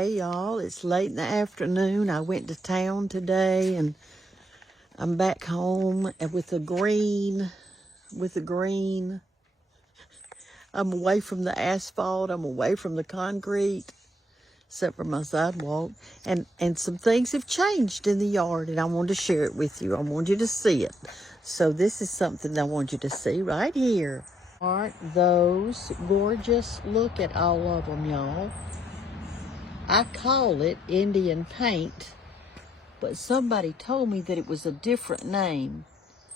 Hey y'all, it's late in the afternoon. I went to town today and I'm back home and with the green. I'm away from the asphalt, I'm away from the concrete, except for my sidewalk. And some things have changed in the yard and I wanted to share it with you. I want you to see it. So this is something I want you to see right here. Aren't those gorgeous? Look at all of them, y'all. I call it Indian paint, but somebody told me that it was a different name.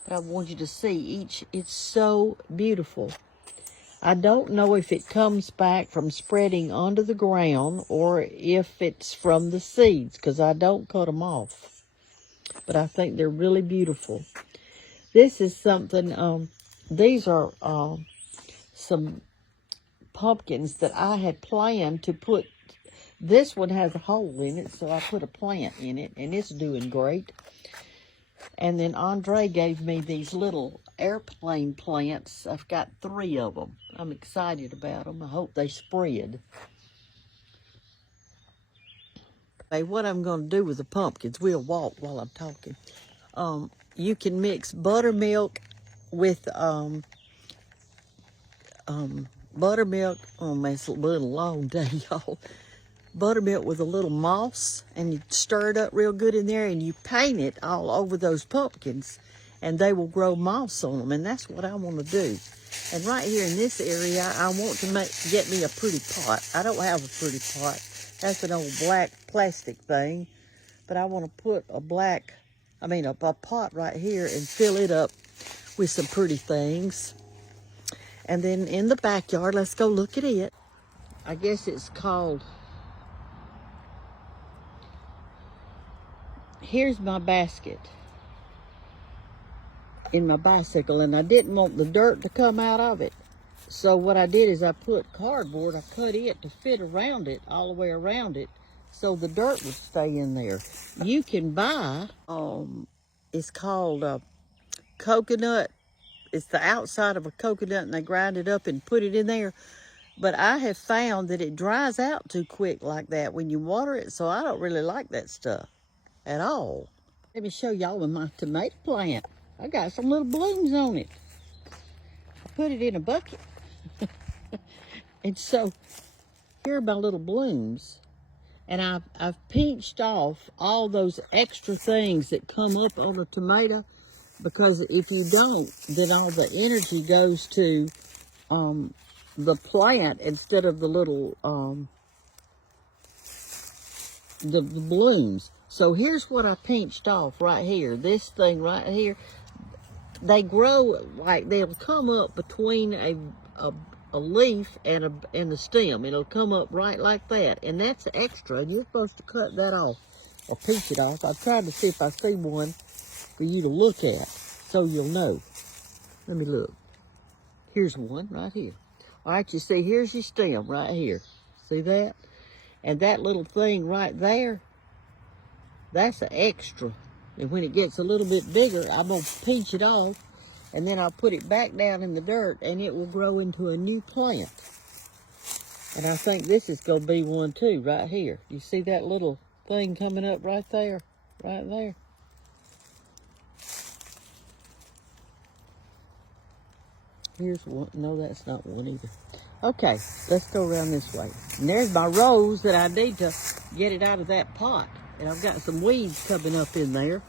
But I want you to see each. It's so beautiful. I don't know if it comes back from spreading onto the ground or if it's from the seeds, because I don't cut them off. But I think they're really beautiful. This is something, these are some pumpkins that I had planned to put. This one has a hole in it, so I put a plant in it, and it's doing great. And then Andre gave me these little airplane plants. I've got 3 of them. I'm excited about them. I hope they spread. Hey, what I'm going to do with the pumpkins, we'll walk while I'm talking. You can mix buttermilk with buttermilk. Oh man, it's been a long day, y'all. Buttermilk with a little moss, and you stir it up real good in there, and you paint it all over those pumpkins, and they will grow moss on them, and that's what I want to do. And right here in this area, I want to get me a pretty pot. I don't have a pretty pot. That's an old black plastic thing, but I want to put a pot right here and fill it up with some pretty things. And then in the backyard, let's go look at it. I guess it's called... Here's my basket in my bicycle, and I didn't want the dirt to come out of it. So what I did is I put cardboard, I cut it to fit around it, all the way around it, so the dirt would stay in there. You can buy, it's called coconut. It's the outside of a coconut, and they grind it up and put it in there. But I have found that it dries out too quick like that when you water it, so I don't really like that stuff at all. Let me show y'all my tomato plant. I got some little blooms on it. I put it in a bucket. And so here are my little blooms. And I've pinched off all those extra things that come up on a tomato, because if you don't, then all the energy goes to the plant instead of the little the blooms. So here's what I pinched off right here. This thing right here, they grow like they'll come up between a leaf and the stem. It'll come up right like that, and that's extra. And you're supposed to cut that off or pinch it off. I tried to see if I see one for you to look at, so you'll know. Let me look. Here's one right here. All right, you see, here's your stem right here. See that? And that little thing right there, that's an extra. And when it gets a little bit bigger, I'm going to pinch it off, and then I'll put it back down in the dirt, and it will grow into a new plant. And I think this is going to be one too, right here. You see that little thing coming up right there? Right there. Here's one. No, that's not one either. Okay, let's go around this way. And there's my rose that I need to get it out of that pot. And I've got some weeds coming up in there.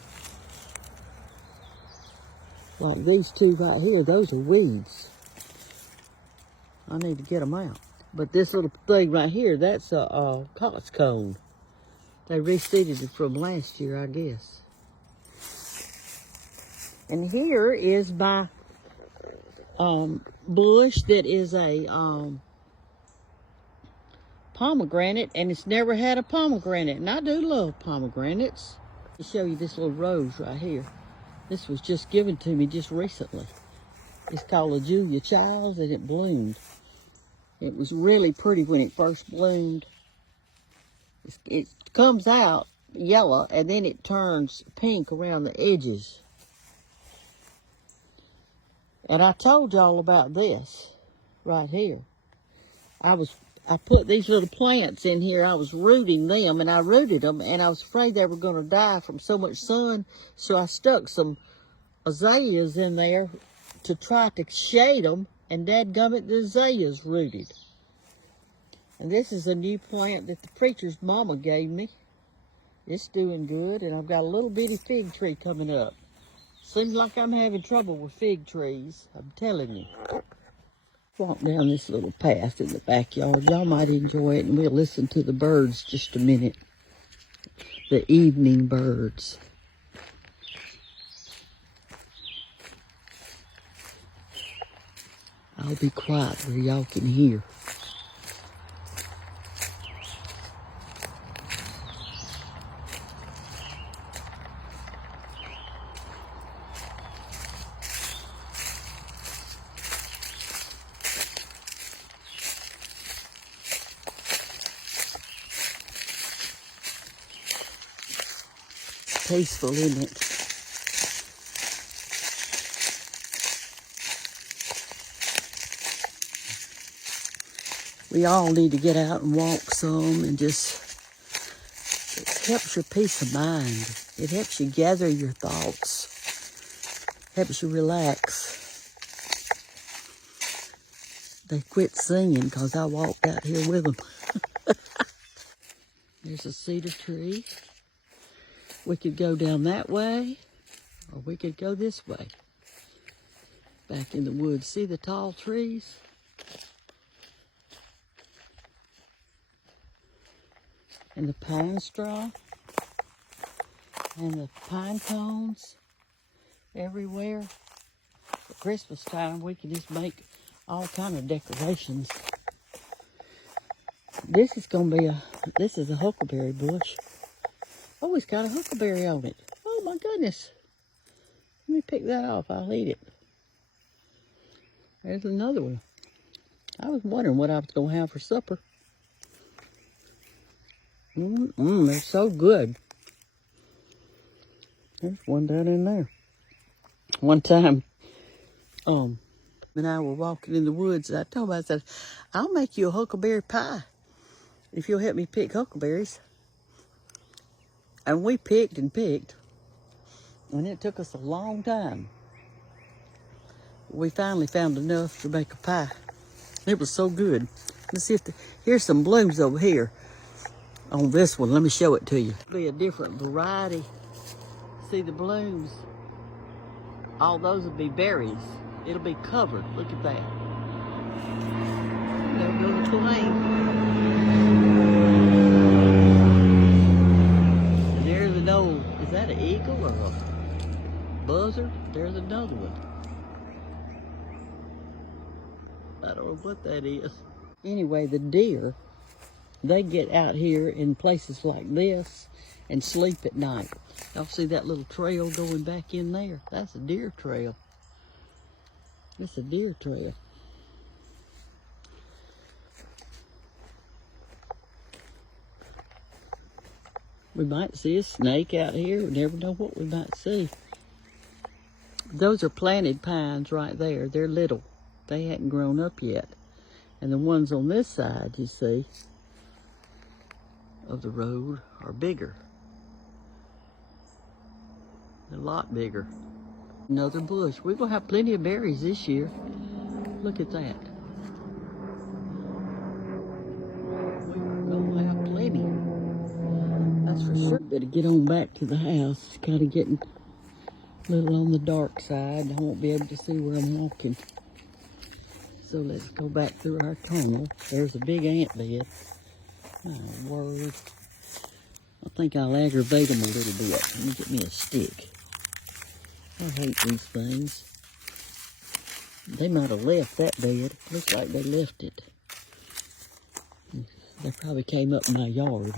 Like these 2 right here, those are weeds. I need to get them out. But this little thing right here, that's a cotton cone. They reseeded it from last year, I guess. And here is my bush that is a pomegranate, and it's never had a pomegranate, and I do love pomegranates. Let me show you this little rose right here. This was just given to me just recently. It's called a Julia Childs, and it bloomed. It was really pretty when it first bloomed. It comes out yellow, and then it turns pink around the edges. And I told y'all about this right here. I put these little plants in here. I was rooting them, and I rooted them, and I was afraid they were going to die from so much sun, so I stuck some azaleas in there to try to shade them, and dadgummit, the azaleas rooted. And this is a new plant that the preacher's mama gave me. It's doing good, and I've got a little bitty fig tree coming up. Seems like I'm having trouble with fig trees, I'm telling you. Walk down this little path in the backyard. Y'all might enjoy it, and we'll listen to the birds just a minute. The evening birds. I'll be quiet where y'all can hear. Peaceful, isn't it? We all need to get out and walk some, and just, it helps your peace of mind. It helps you gather your thoughts. Helps you relax. They quit singing because I walked out here with them. There's a cedar tree. We could go down that way, or we could go this way. Back in the woods. See the tall trees? And the pine straw, and the pine cones everywhere. At Christmas time, we can just make all kind of decorations. This is a huckleberry bush. Oh, it's got a huckleberry on it. Oh my goodness. Let me pick that off, I'll eat it. There's another one. I was wondering what I was gonna have for supper. They're so good. There's one down in there. One time, and I were walking in the woods, and I told him, I said, I'll make you a huckleberry pie if you'll help me pick huckleberries. And we picked and picked, and it took us a long time. We finally found enough to make a pie. It was so good. Let's see if here's some blooms over here. On this one, let me show it to you. It'll be a different variety. See the blooms? All those will be berries. It'll be covered. Look at that. There goes the plane. And there's an old, is that an eagle or a buzzard? There's another one. I don't know what that is. Anyway, the deer, they get out here in places like this and sleep at night. Y'all see that little trail going back in there? That's a deer trail. That's a deer trail. We might see a snake out here. We never know what we might see. Those are planted pines right there. They're little. They hadn't grown up yet. And the ones on this side, you see, of the road are bigger. A lot bigger. Another bush. We're going to have plenty of berries this year. Look at that. We're going to have plenty. That's for sure. Better get on back to the house. It's kind of getting a little on the dark side. I won't be able to see where I'm walking. So let's go back through our tunnel. There's a big ant bed. My word. I think I'll aggravate them a little bit. Let me get me a stick. I hate these things. They might have left that bed. Looks like they left it. They probably came up my yard.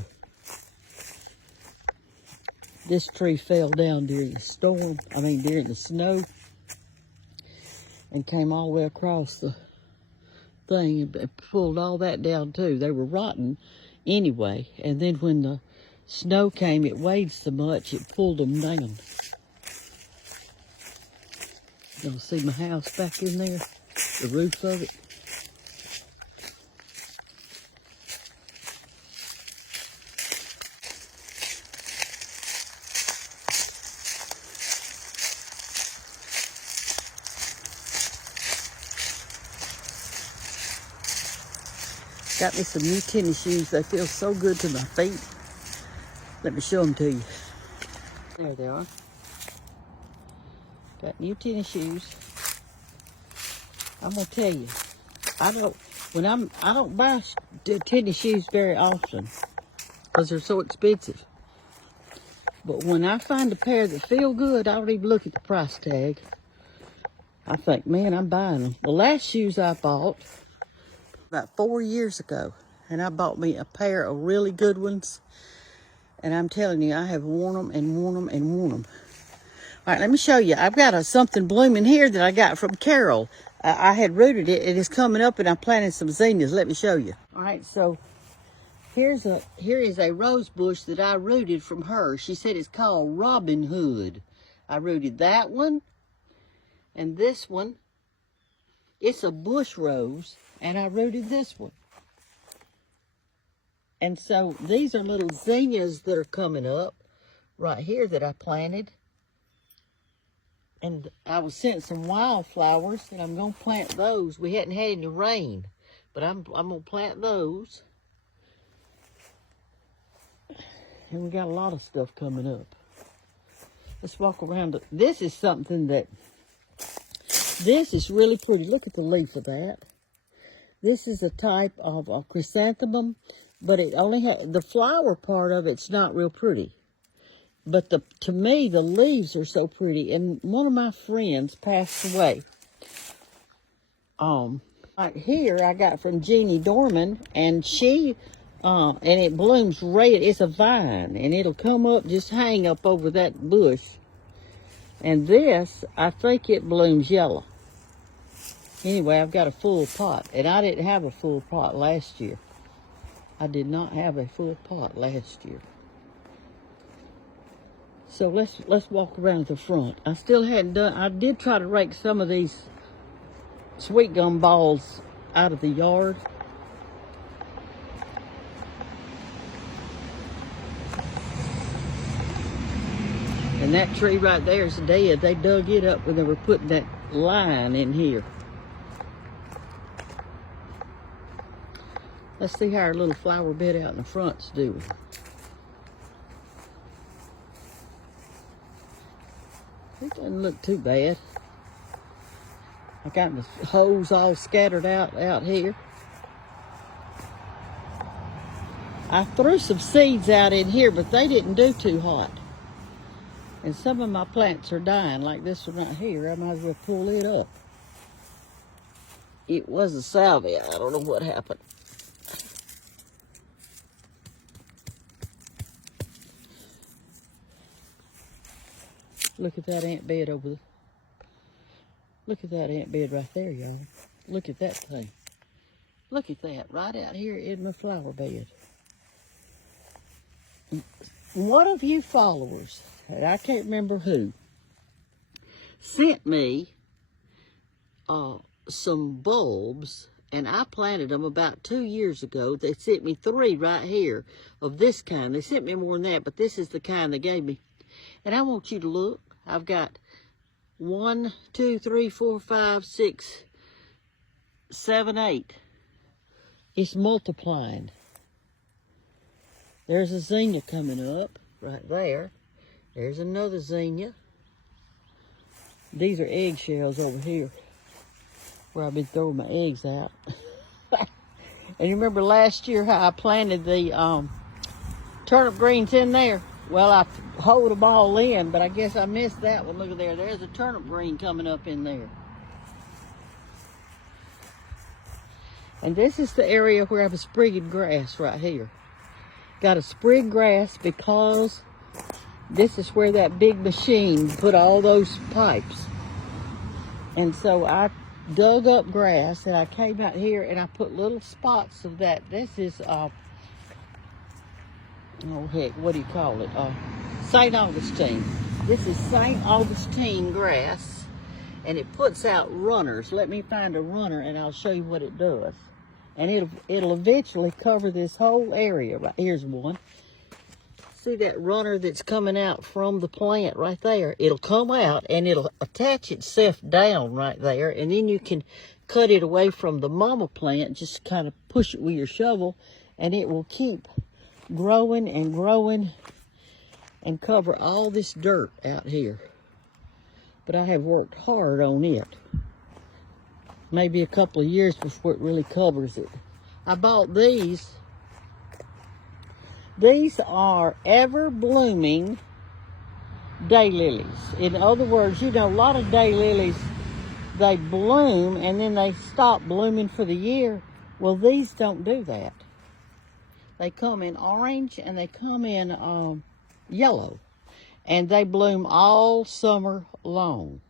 This tree fell down during the storm. During the snow. And came all the way across the thing and pulled all that down too. They were rotten anyway. And then when the snow came, it weighed so much, it pulled them down. Y'all see my house back in there? The roof of it. Got me some new tennis shoes. They feel so good to my feet. Let me show them to you. There they are. Got new tennis shoes. I'm gonna tell you, I don't buy tennis shoes very often because they're so expensive. But when I find a pair that feel good, I don't even look at the price tag. I think, man, I'm buying them. The last shoes I bought about 4 years ago, and I bought me a pair of really good ones. And I'm telling you, I have worn them and worn them and worn them. All right, let me show you. I've got something blooming here that I got from Carol. I had rooted it. It is coming up, and I planted some zinnias. Let me show you. All right, so here is a rose bush that I rooted from her. She said it's called Robin Hood. I rooted that one and this one. It's a bush rose, and I rooted this one. And so these are little zinnias that are coming up right here that I planted. And I was sent some wildflowers, and I'm going to plant those. We hadn't had any rain, but I'm going to plant those. And we got a lot of stuff coming up. Let's walk around. This is something that, this is really pretty. Look at the leaf of that. This is a type of a chrysanthemum, but it only has, the flower part of it's not real pretty. But to me, the leaves are so pretty. And one of my friends passed away. Right here, I got from Jeannie Dorman, and she, and it blooms red. It's a vine, and it'll come up, just hang up over that bush. And this, I think it blooms yellow. Anyway, I've got a full pot, and I didn't have a full pot last year. I did not have a full pot last year. So let's walk around the front. I still hadn't done, I did try to rake some of these sweet gum balls out of the yard. And that tree right there is dead. They dug it up when they were putting that line in here. Let's see how our little flower bed out in the front's doing. It doesn't look too bad. I got the hose all scattered out here. I threw some seeds out in here, but they didn't do too hot. And some of my plants are dying, like this one right here. I might as well pull it up. It was a salvia. I don't know what happened. Look at that ant bed over there. Look at that ant bed right there, y'all. Look at that thing. Look at that, right out here in my flower bed. One of you followers, and I can't remember who, sent me some bulbs, and I planted them about 2 years ago. They sent me 3 right here of this kind. They sent me more than that, but this is the kind they gave me. And I want you to look. I've got 1, 2, 3, 4, 5, 6, 7, 8. It's multiplying. There's a zinnia coming up right there. There's another zinnia. These are eggshells over here where I've been throwing my eggs out. And you remember last year how I planted the turnip greens in there? Well, I hoed them all in, but I guess I missed that one. Look at there. There's a turnip green coming up in there. And this is the area where I have a sprigged grass right here. Got a sprig grass because this is where that big machine put all those pipes. And so I dug up grass, and I came out here and I put little spots of that. This is oh heck, what do you call it? St. Augustine. This is St. Augustine grass, and it puts out runners. Let me find a runner, and I'll show you what it does. And it'll eventually cover this whole area. Right here's one. see that runner that's coming out from the plant right there? It'll come out and it'll attach itself down right there, and then you can cut it away from the mama plant, just kind of push it with your shovel, and it will keep growing and growing and cover all this dirt out here. But I have worked hard on it. Maybe a couple of years before it really covers it. I bought these. These are ever-blooming daylilies. In other words, you know, a lot of daylilies, they bloom and then they stop blooming for the year. Well, these don't do that. They come in orange and they come in yellow. And they bloom all summer long.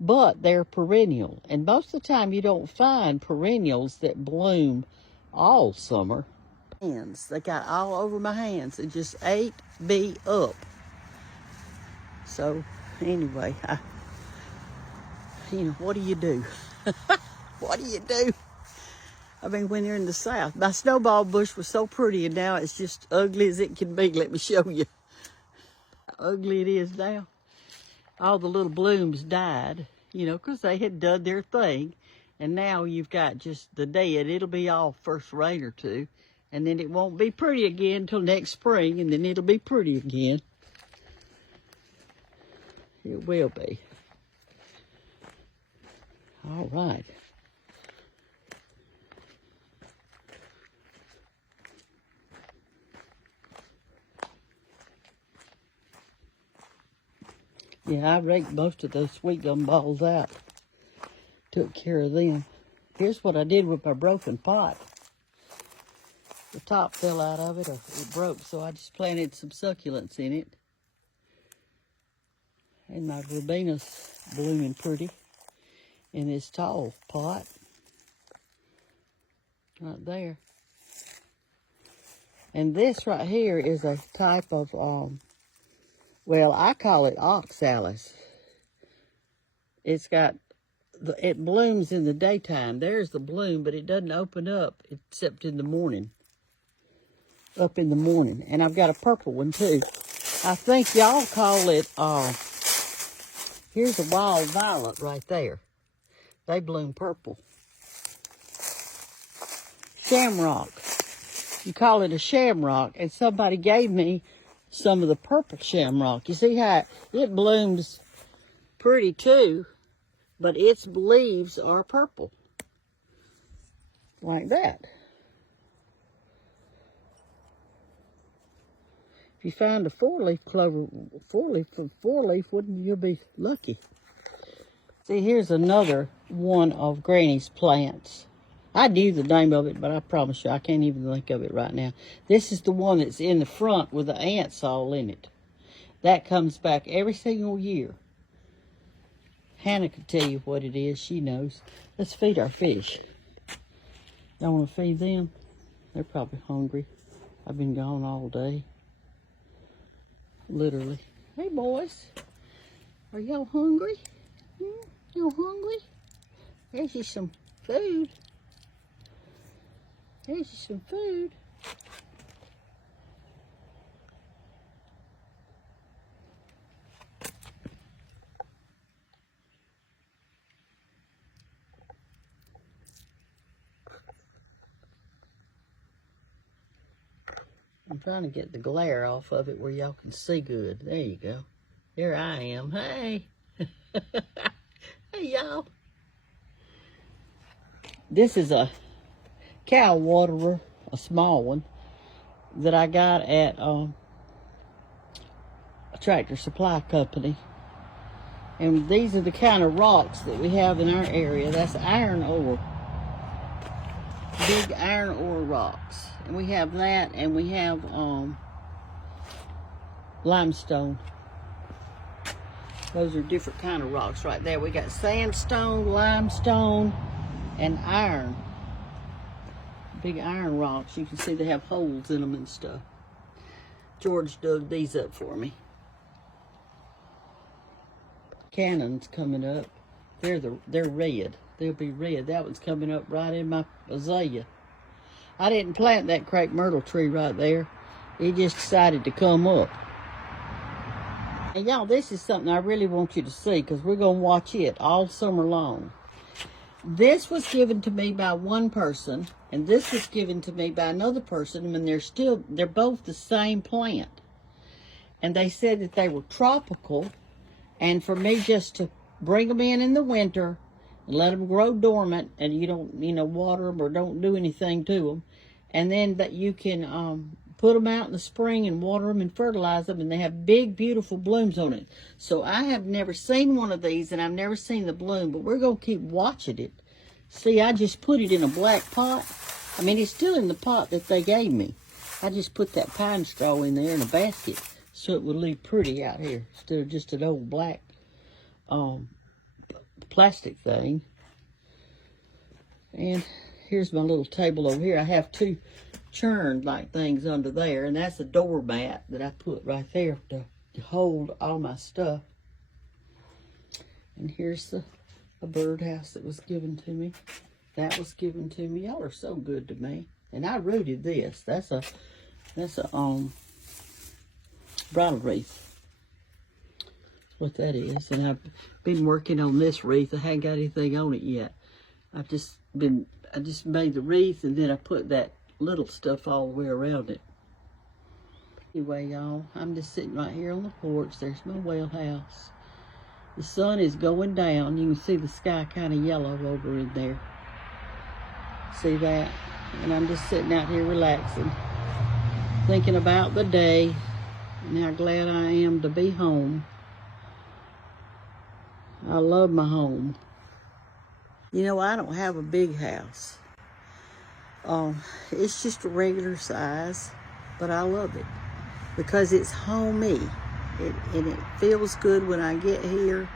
But they're perennial. And most of the time you don't find perennials that bloom all summer. They got all over my hands. It just ate me up. So anyway, what do you do? What do you do? I mean, when you're in the South. My snowball bush was so pretty, and now it's just ugly as it can be. Let me show you how ugly it is now. All the little blooms died, because they had done their thing. And now you've got just the dead. It'll be off first rain or two. And then it won't be pretty again until next spring, and then it'll be pretty again. It will be. All right. Yeah, I raked most of those sweet gum balls out. Took care of them. Here's what I did with my broken pot. The top fell out of it, or it broke, so I just planted some succulents in it. And my verbena's blooming pretty in this tall pot. Right there. And this right here is a type of, well, I call it oxalis. It's got, it blooms in the daytime. There's the bloom, but it doesn't open up except in the morning. Up in the morning. And I've got a purple one too. I think y'all call it, here's a wild violet right there. They bloom purple. Shamrock. You call it a shamrock, and somebody gave me some of the purple shamrock. You see how it blooms pretty too, but its leaves are purple. Like that. If you find a four-leaf clover, four-leaf, wouldn't you be lucky? See, here's another one of Granny's plants. I knew the name of it, but I promise you, I can't even think of it right now. This is the one that's in the front with the ants all in it. That comes back every single year. Hannah can tell you what it is. She knows. Let's feed our fish. Y'all want to feed them? They're probably hungry. I've been gone all day. Literally. Hey, boys. Are y'all hungry? Y'all hungry? There's you some food. There's you some food. I'm trying to get the glare off of it where y'all can see good. There you go. Here I am. Hey. Hey, y'all. This is a cow waterer, a small one, that I got at a Tractor Supply Company. And these are the kind of rocks that we have in our area. That's iron ore. Big iron ore rocks. And we have that, and we have limestone. Those are different kind of rocks right there. We got sandstone, limestone, and iron. Big iron rocks. You can see they have holes in them and stuff. George dug these up for me. Cannon's coming up. They're red. They'll be red. That one's coming up right in my azalea. I didn't plant that crepe myrtle tree right there. It just decided to come up. And y'all, this is something I really want you to see because we're going to watch it all summer long. This was given to me by one person, and this was given to me by another person, and they're both the same plant. And they said that they were tropical, and for me just to bring them in the winter and let them grow dormant, and you don't, water them or don't do anything to them. And then that you can put them out in the spring and water them and fertilize them, and they have big, beautiful blooms on it. So I have never seen one of these, and I've never seen the bloom, but we're going to keep watching it. See, I just put it in a black pot. I mean, it's still in the pot that they gave me. I just put that pine straw in there in a basket so it would look pretty out here instead of just an old black plastic thing. And here's my little table over here. I have two churned like things under there, and that's a doormat that I put right there to hold all my stuff. And here's a birdhouse that was given to me. That was given to me. Y'all are so good to me. And I rooted this. That's a bridal wreath. That's what that is. And I've been working on this wreath. I haven't got anything on it yet. I just made the wreath, and then I put that little stuff all the way around it. Anyway, y'all, I'm just sitting right here on the porch. There's my well house. The sun is going down. You can see the sky kind of yellow over in there. See that? And I'm just sitting out here relaxing, thinking about the day and how glad I am to be home. I love my home. You know, I don't have a big house. It's just a regular size, but I love it because it's homey. And it feels good when I get here.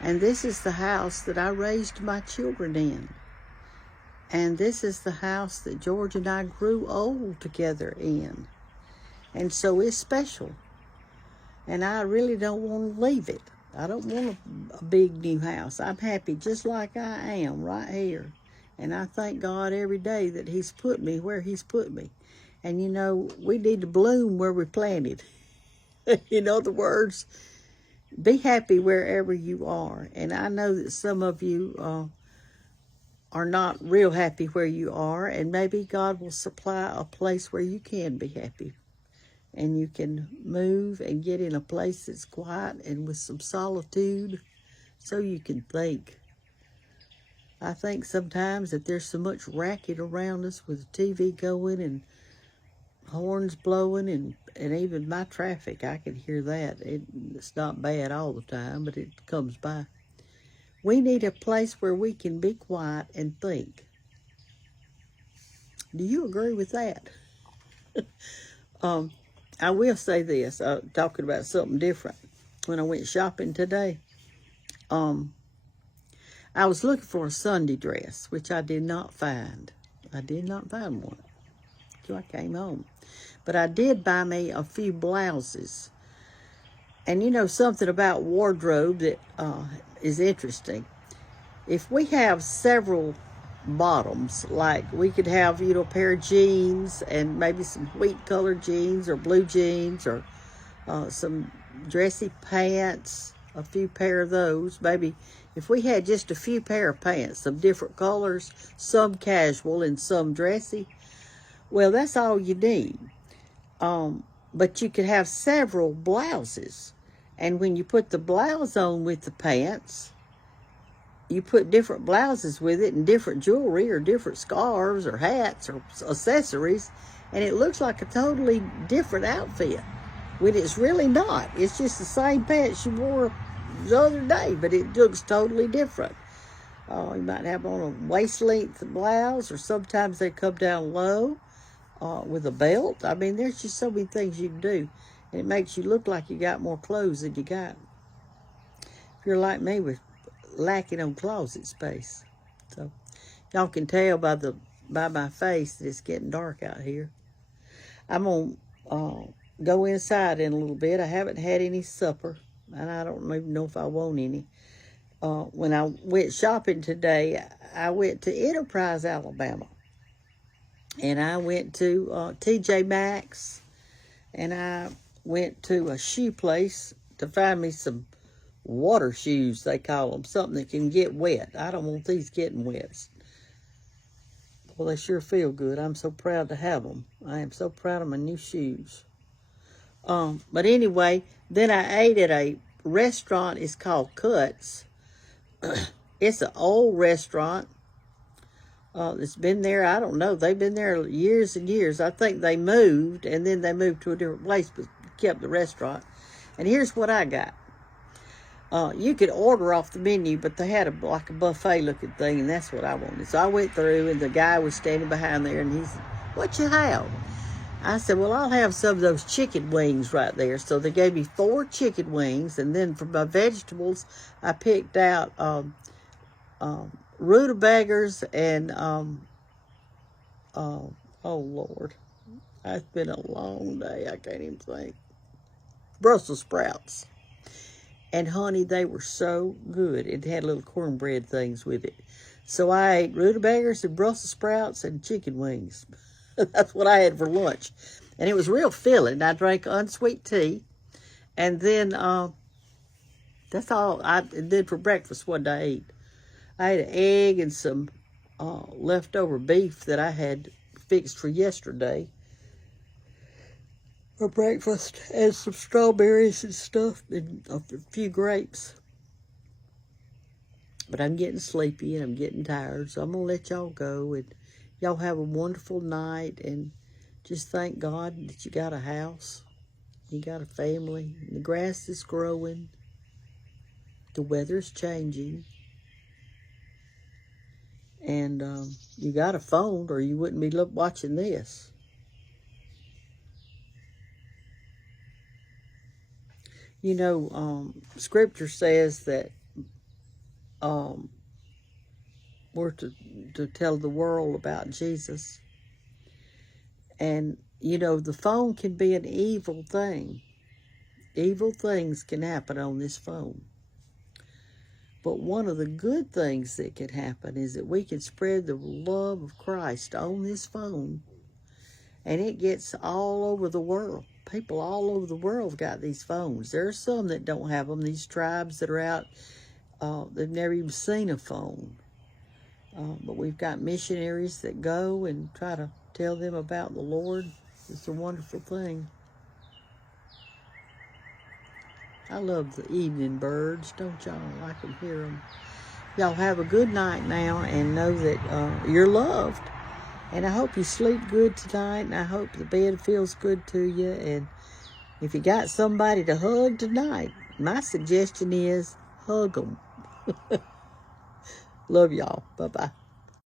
And this is the house that I raised my children in. And this is the house that George and I grew old together in. And so it's special. And I really don't want to leave it. I don't want a big new house. I'm happy just like I am right here. And I thank God every day that He's put me where He's put me. And you know, we need to bloom where we planted. In other words, be happy wherever you are. And I know that some of you are not real happy where you are, and maybe God will supply a place where you can be happy. And you can move and get in a place that's quiet and with some solitude so you can think. I think sometimes that there's so much racket around us with the TV going and horns blowing and even my traffic. I can hear that. It's not bad all the time, but it comes by. We need a place where we can be quiet and think. Do you agree with that? I will say this, talking about something different. When I went shopping today, I was looking for a Sunday dress, which I did not find. I did not find one until I came home. But I did buy me a few blouses. And you know something about wardrobe that is interesting. If we have several bottoms, like we could have, a pair of jeans and maybe some wheat colored jeans or blue jeans or some dressy pants, a few pair of those. Maybe if we had just a few pair of pants, some different colors, some casual and some dressy, well, that's all you need. But you could have several blouses. And when you put the blouse on with the pants, you put different blouses with it and different jewelry or different scarves or hats or accessories, and it looks like a totally different outfit when it's really not. It's just the same pants you wore the other day, but it looks totally different. You might have on a waist-length blouse, or sometimes they come down low with a belt. I mean, there's just so many things you can do, and it makes you look like you got more clothes than you got. If you're like me with lacking on closet space. So y'all can tell by my face that it's getting dark out here. I'm gonna go inside in a little bit. I haven't had any supper, and I don't even know if I want any. When I went shopping today, I went to Enterprise, Alabama, and I went to TJ Maxx, and I went to a shoe place to find me some water shoes, they call them, something that can get wet. I don't want these getting wet. Well, they sure feel good. I'm so proud to have them. I am so proud of my new shoes. But anyway, then I ate at a restaurant. It's called Cuts. It's an old restaurant. It's been there, I don't know, they've been there years and years. I think they moved, and then they moved to a different place, but kept the restaurant. And here's what I got. You could order off the menu, but they had like a buffet-looking thing, and that's what I wanted. So I went through, and the guy was standing behind there, and he said, "What you have?" I said, "Well, I'll have some of those chicken wings right there." So they gave me 4 chicken wings, and then for my vegetables, I picked out rutabagas and, oh, Lord. It's been a long day. I can't even think. Brussels sprouts. And, honey, they were so good. It had little cornbread things with it. So I ate rutabagas and Brussels sprouts and chicken wings. That's what I had for lunch. And it was real filling. I drank unsweet tea. And then that's all I did for breakfast. What did I eat? I had an egg and some leftover beef that I had fixed for yesterday for breakfast, and some strawberries and stuff, and a few grapes. But I'm getting sleepy and I'm getting tired, so I'm going to let y'all go. And y'all have a wonderful night, and just thank God that you got a house, you got a family, and the grass is growing, the weather's changing. And you got a phone, or you wouldn't be watching this. You know, Scripture says that we're to tell the world about Jesus. And, you know, the phone can be an evil thing. Evil things can happen on this phone. But one of the good things that can happen is that we can spread the love of Christ on this phone, and it gets all over the world. People all over the world have got these phones. There are some that don't have them, these tribes that are out, they've never even seen a phone. But we've got missionaries that go and try to tell them about the Lord. It's a wonderful thing. I love the evening birds. Don't y'all? I can hear them. Y'all have a good night now, and know that you're loved. And I hope you sleep good tonight, and I hope the bed feels good to you. And if you got somebody to hug tonight, my suggestion is hug them. Love y'all. Bye-bye.